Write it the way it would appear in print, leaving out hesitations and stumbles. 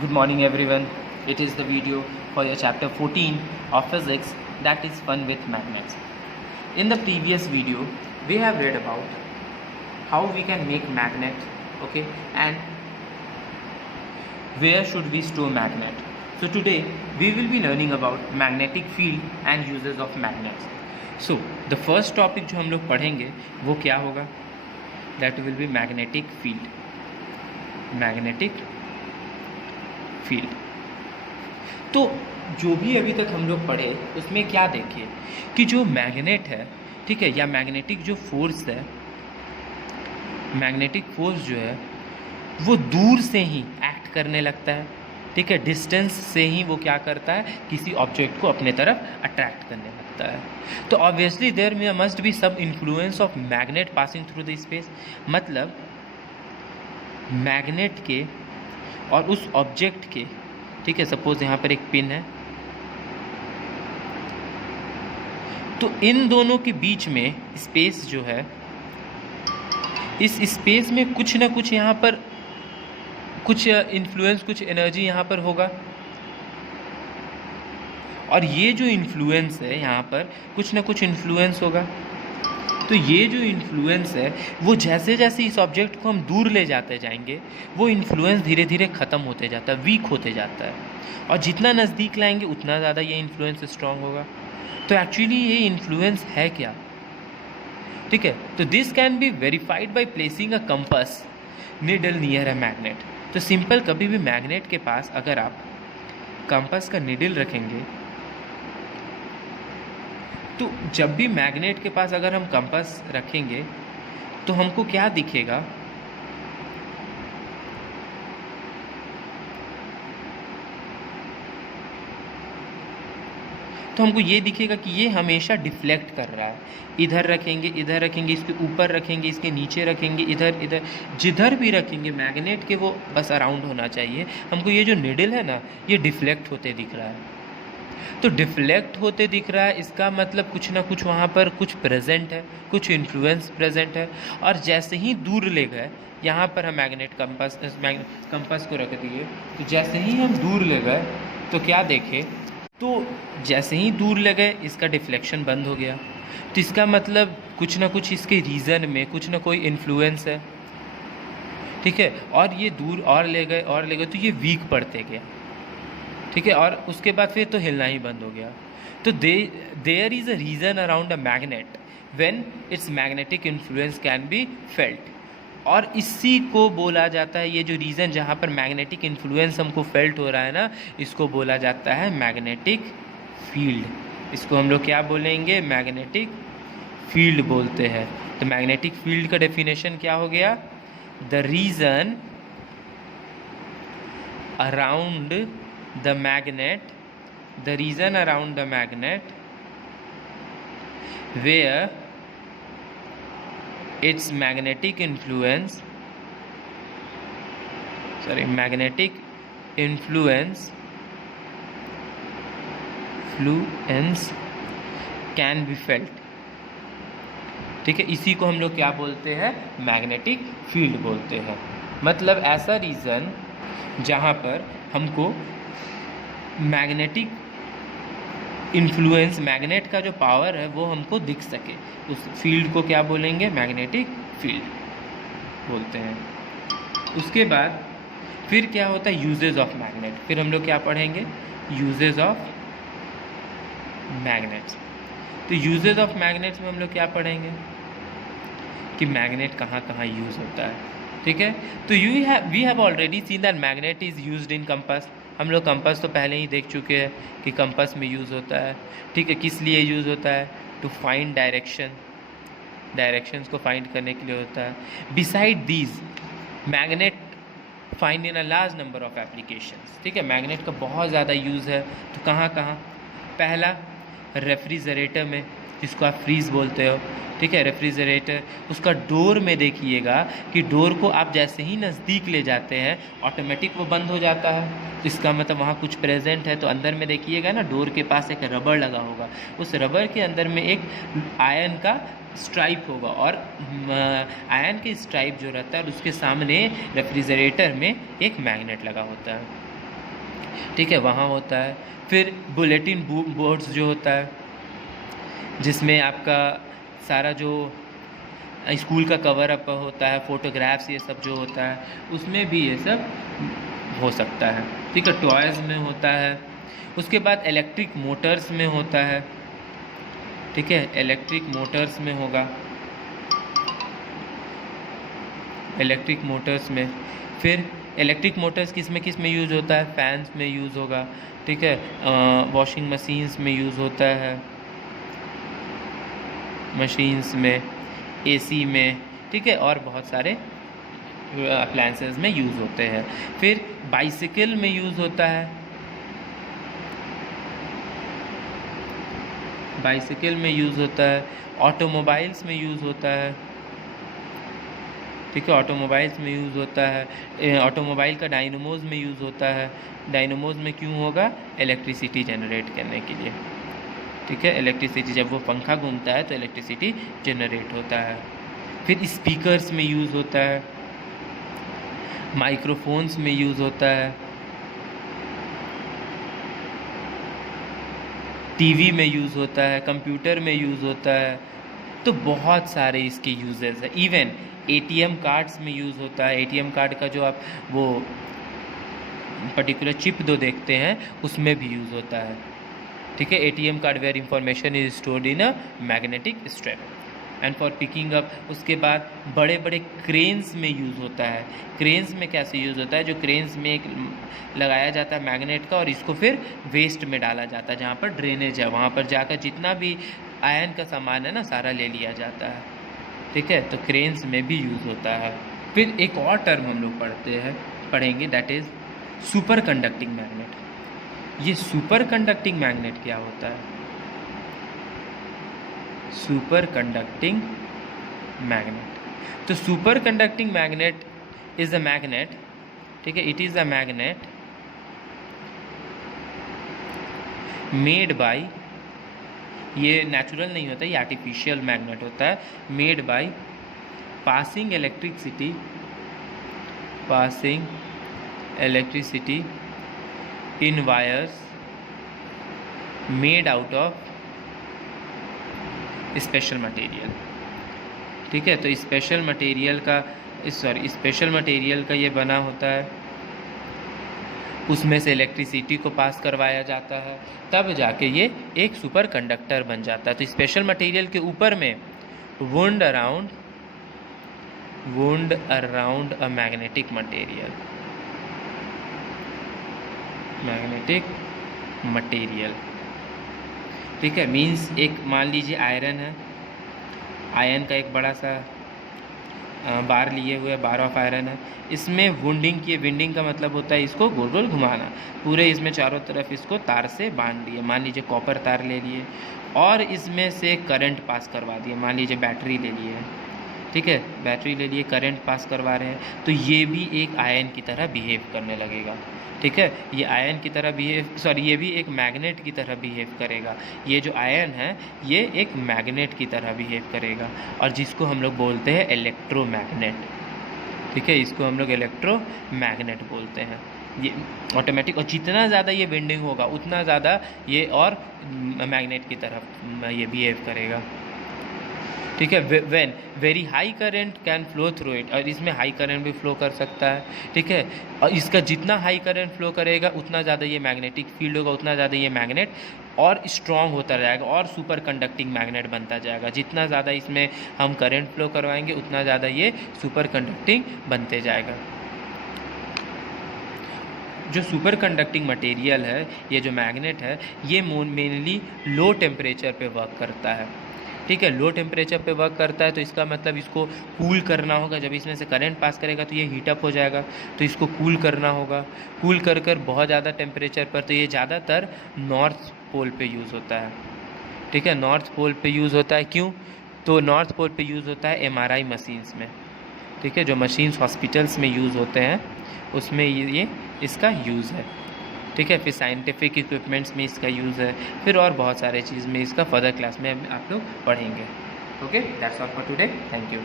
Good morning everyone. It is the video for your chapter 14 of physics, that is fun with magnets. In the previous video we have read about how we can make magnet, okay, and where should we store magnet. So today we will be learning about magnetic field and uses of magnets. So the first topic जो हम लोग पढ़ेंगे वो क्या होगा? That will be magnetic field. Magnetic field. तो जो भी अभी तक हम लोग पढ़े उसमें क्या देखिए कि जो मैग्नेट है, ठीक है, या मैग्नेटिक जो फोर्स है, मैग्नेटिक फोर्स जो है वो दूर से ही एक्ट करने लगता है, ठीक है, डिस्टेंस से ही वो क्या करता है, किसी ऑब्जेक्ट को अपने तरफ अट्रैक्ट करने लगता है. तो ऑब्वियसली देयर में must be some influence of magnet passing through the space. मतलब मैग्नेट के और उस ऑब्जेक्ट के, ठीक है, सपोज यहाँ पर एक पिन है, तो इन दोनों के बीच में स्पेस जो है, इस स्पेस में कुछ ना कुछ यहाँ पर कुछ इन्फ्लुएंस, कुछ एनर्जी यहाँ पर होगा. और ये जो इन्फ्लुएंस है यहाँ पर कुछ ना कुछ इन्फ्लुएंस होगा. तो ये जो इन्फ्लुएंस है वो जैसे जैसे इस ऑब्जेक्ट को हम दूर ले जाते जाएंगे वो इन्फ्लुएंस धीरे धीरे ख़त्म होते जाता है, वीक होते जाता है. और जितना नज़दीक लाएंगे उतना ज़्यादा ये इन्फ्लुएंस स्ट्रॉन्ग होगा. तो एक्चुअली ये इन्फ्लुएंस है क्या, ठीक है. तो this can be verified by placing a compass needle near a magnet. तो सिंपल, कभी भी मैग्नेट के पास अगर आप कंपास का नीडल रखेंगे, तो जब भी मैग्नेट के पास अगर हम कंपास रखेंगे तो हमको क्या दिखेगा, तो हमको ये दिखेगा कि ये हमेशा डिफ्लेक्ट कर रहा है. इधर रखेंगे, इधर रखेंगे, इसके ऊपर रखेंगे, इसके नीचे रखेंगे, इधर इधर जिधर भी रखेंगे मैग्नेट के वो बस अराउंड होना चाहिए. हमको ये जो निडल है ना ये डिफ्लेक्ट होते दिख रहा है. तो डिफ्लेक्ट होते दिख रहा है, इसका मतलब कुछ ना कुछ वहाँ पर कुछ प्रेजेंट है, कुछ इन्फ्लुएंस प्रेजेंट है. और जैसे ही दूर ले गए, यहाँ पर हम मैग्नेट कंपास को रख दिए, तो जैसे ही हम दूर ले गए तो क्या देखे, तो जैसे ही दूर ले गए इसका डिफ्लेक्शन बंद हो गया. तो इसका मतलब कुछ ना कुछ इसके रीज़न में कुछ ना कोई इन्फ्लुएंस है, ठीक है. और ये दूर और ले गए तो ये वीक पड़ते गया, ठीक है. और उसके बाद फिर तो हिलना ही बंद हो गया. तो there is a region around a magnet when its magnetic influence can be felt. और इसी को बोला जाता है, ये जो रीज़न जहाँ पर मैग्नेटिक इन्फ्लुएंस हमको फेल्ट हो रहा है ना, इसको बोला जाता है मैग्नेटिक फील्ड. इसको हम लोग क्या बोलेंगे, मैग्नेटिक फील्ड बोलते हैं. तो मैग्नेटिक फील्ड का डेफिनेशन क्या हो गया, the reason around the magnet, the region around the magnet where its magnetic influence can be felt, ठीक है. इसी को हम लोग क्या बोलते हैं, मैग्नेटिक फील्ड बोलते हैं. मतलब ऐसा रीज़न जहाँ पर हमको मैग्नेटिक इन्फ्लुएंस, मैग्नेट का जो पावर है वो हमको दिख सके, उस फील्ड को क्या बोलेंगे, मैग्नेटिक फील्ड बोलते हैं. उसके बाद फिर क्या होता है, यूजेस ऑफ मैग्नेट. फिर हम लोग क्या पढ़ेंगे, यूजेस ऑफ मैग्नेट्स. तो यूजेस ऑफ मैग्नेट्स में हम लोग क्या पढ़ेंगे कि मैग्नेट कहाँ कहाँ यूज़ होता है, ठीक है. तो we have already seen that magnet is used in compass. हम लोग कंपास तो पहले ही देख चुके हैं कि कंपास में यूज़ होता है, ठीक है. किस लिए यूज़ होता है, टू फाइंड डायरेक्शंस को फाइंड करने के लिए होता है. Beside these magnet find in a large number of applications, ठीक है. मैग्नेट का बहुत ज़्यादा यूज़ है. तो कहाँ कहाँ, पहला रेफ्रिजरेटर में, जिसको आप फ्रीज़ बोलते हो, ठीक है, रेफ्रिजरेटर. उसका डोर में देखिएगा कि डोर को आप जैसे ही नज़दीक ले जाते हैं ऑटोमेटिक वो बंद हो जाता है. तो इसका मतलब वहाँ कुछ प्रेजेंट है. तो अंदर में देखिएगा ना, डोर के पास एक रबर लगा होगा, उस रबर के अंदर में एक आयन का स्ट्राइप होगा, और आयन के स्ट्राइप जो रहता है उसके सामने रेफ्रिजरेटर में एक मैग्नेट लगा होता है. ठीक है, वहाँ होता है। फिर बुलेटिन बोर्ड्स जो होता है, जिसमें आपका सारा जो स्कूल का कवर अप होता है, फ़ोटोग्राफ्स ये सब जो होता है, उसमें भी ये सब हो सकता है। ठीक है, टॉयज़ में होता है। उसके बाद इलेक्ट्रिक मोटर्स में होता है। ठीक है, इलेक्ट्रिक मोटर्स में होगा, इलेक्ट्रिक मोटर्स में। फिर इलेक्ट्रिक मोटर्स किस में यूज़ होता है? फैंस में यूज़ होगा। ठीक है, वॉशिंग मशीन्स में यूज़ होता है, मशीन्स में, एसी में। ठीक है, और बहुत सारे अप्लायंसेस में यूज़ होते हैं। फिर बाइसिकल में यूज़ होता है, बाइसिकल में यूज़ होता है। ऑटोमोबाइल्स में यूज़ होता है। ठीक है, ऑटोमोबाइल्स में यूज़ होता है। ऑटोमोबाइल का डायनमोज़ में यूज़ होता है। डायनमोज़ में क्यों होगा? इलेक्ट्रिसिटी जनरेट करने के लिए। ठीक है, इलेक्ट्रिसिटी, जब वो पंखा घूमता है तो इलेक्ट्रिसिटी जनरेट होता है। फिर स्पीकर्स में यूज़ होता है, माइक्रोफोन्स में यूज़ होता है, टीवी में यूज़ होता है, कंप्यूटर में यूज़ होता है। तो बहुत सारे इसके यूजेस हैं। इवन एटीएम कार्ड्स में यूज़ होता है। एटीएम कार्ड का जो आप वो पर्टिकुलर चिप दो देखते हैं, उसमें भी यूज़ होता है। ठीक है, ATM card where information is stored in a magnetic strip and for picking up. उसके बाद बड़े बड़े क्रेन्स में यूज़ होता है। क्रेन्स में कैसे यूज़ होता है? जो क्रेन्स में एक लगाया जाता है मैग्नेट का, और इसको फिर वेस्ट में डाला जाता है, जहाँ पर ड्रेनेज है वहाँ पर जाकर जितना भी आयरन का सामान है ना, सारा ले लिया जाता है। ठीक है, तो क्रेन्स में भी यूज़ होता है। फिर एक और टर्म हम लोग पढ़ेंगे, that is superconducting magnet. ये सुपर कंडक्टिंग मैग्नेट क्या होता है? Superconducting magnet. तो superconducting magnet is a magnet, ठीक है, it is a magnet made by, ये नेचुरल नहीं होता, ये आर्टिफिशियल मैग्नेट होता है, made by passing electricity in wires made out of special material. ठीक है, तो स्पेशल मटेरियल का ये बना होता है, उसमें से इलेक्ट्रिसिटी को पास करवाया जाता है, तब जाके ये एक सुपर कंडक्टर बन जाता है। तो स्पेशल मटेरियल के ऊपर में wound around a magnetic material. ठीक है, मीन्स एक मान लीजिए आयरन है, आयरन का एक बड़ा सा बार लिए हुए, बार ऑफ आयरन है, इसमें विंडिंग का मतलब होता है इसको गोल गोल घुमाना, पूरे इसमें चारों तरफ इसको तार से बांध दिए, मान लीजिए कॉपर तार ले लिए, और इसमें से करंट पास करवा दिए, मान लीजिए बैटरी ले लिए। ठीक है, बैटरी ले लिए, करंट पास करवा रहे हैं, तो ये भी एक आयन की तरह बिहेव करने लगेगा। ठीक है, ये आयन की तरह ये भी एक मैग्नेट की तरह बिहेव करेगा। ये जो आयन है ये एक मैग्नेट की तरह बिहेव करेगा, और जिसको हम लोग बोलते हैं इलेक्ट्रोमैग्नेट। ठीक है, इसको हम लोग इलेक्ट्रोमैग्नेट बोलते हैं। ये ऑटोमेटिक, और जितना ज़्यादा ये बेंडिंग होगा उतना ज़्यादा ये और मैग्नेट की तरह ये बिहेव करेगा। ठीक है, when very high current can flow through it, और इसमें हाई करंट भी फ्लो कर सकता है। ठीक है, और इसका जितना हाई करंट फ्लो करेगा उतना ज़्यादा ये मैग्नेटिक फील्ड होगा, उतना ज़्यादा ये मैग्नेट और स्ट्रॉन्ग होता जाएगा और सुपर कंडक्टिंग मैग्नेट बनता जाएगा। जितना ज़्यादा इसमें हम करंट फ्लो करवाएंगे उतना ज़्यादा ये सुपर कंडक्टिंग बनते जाएगा। जो सुपर कंडक्टिंग मटेरियल है, ये जो मैग्नेट है, ये मेनली लो टेम्परेचर पे वर्क करता है। ठीक है, लो टेम्परेचर पे वर्क करता है, तो इसका मतलब इसको कूल करना होगा। जब इसमें से करंट पास करेगा तो ये हीटअप हो जाएगा, तो इसको कूल करना होगा। कूल कर बहुत ज़्यादा टेम्परेचर पर, तो ये ज़्यादातर नॉर्थ पोल पे यूज़ होता है। ठीक है, नॉर्थ पोल पे यूज़ होता है। क्यों? तो नॉर्थ पोल पे यूज़ होता है MRI मशीन्स में। ठीक है, जो मशीन्स हॉस्पिटल्स में यूज़ होते हैं उसमें ये इसका यूज़ है। ठीक है, फिर साइंटिफिक इक्विपमेंट्स में इसका यूज़ है, फिर और बहुत सारे चीज़ में इसका फर्दर क्लास में आप लोग पढ़ेंगे। Okay, that's all for today, thank you.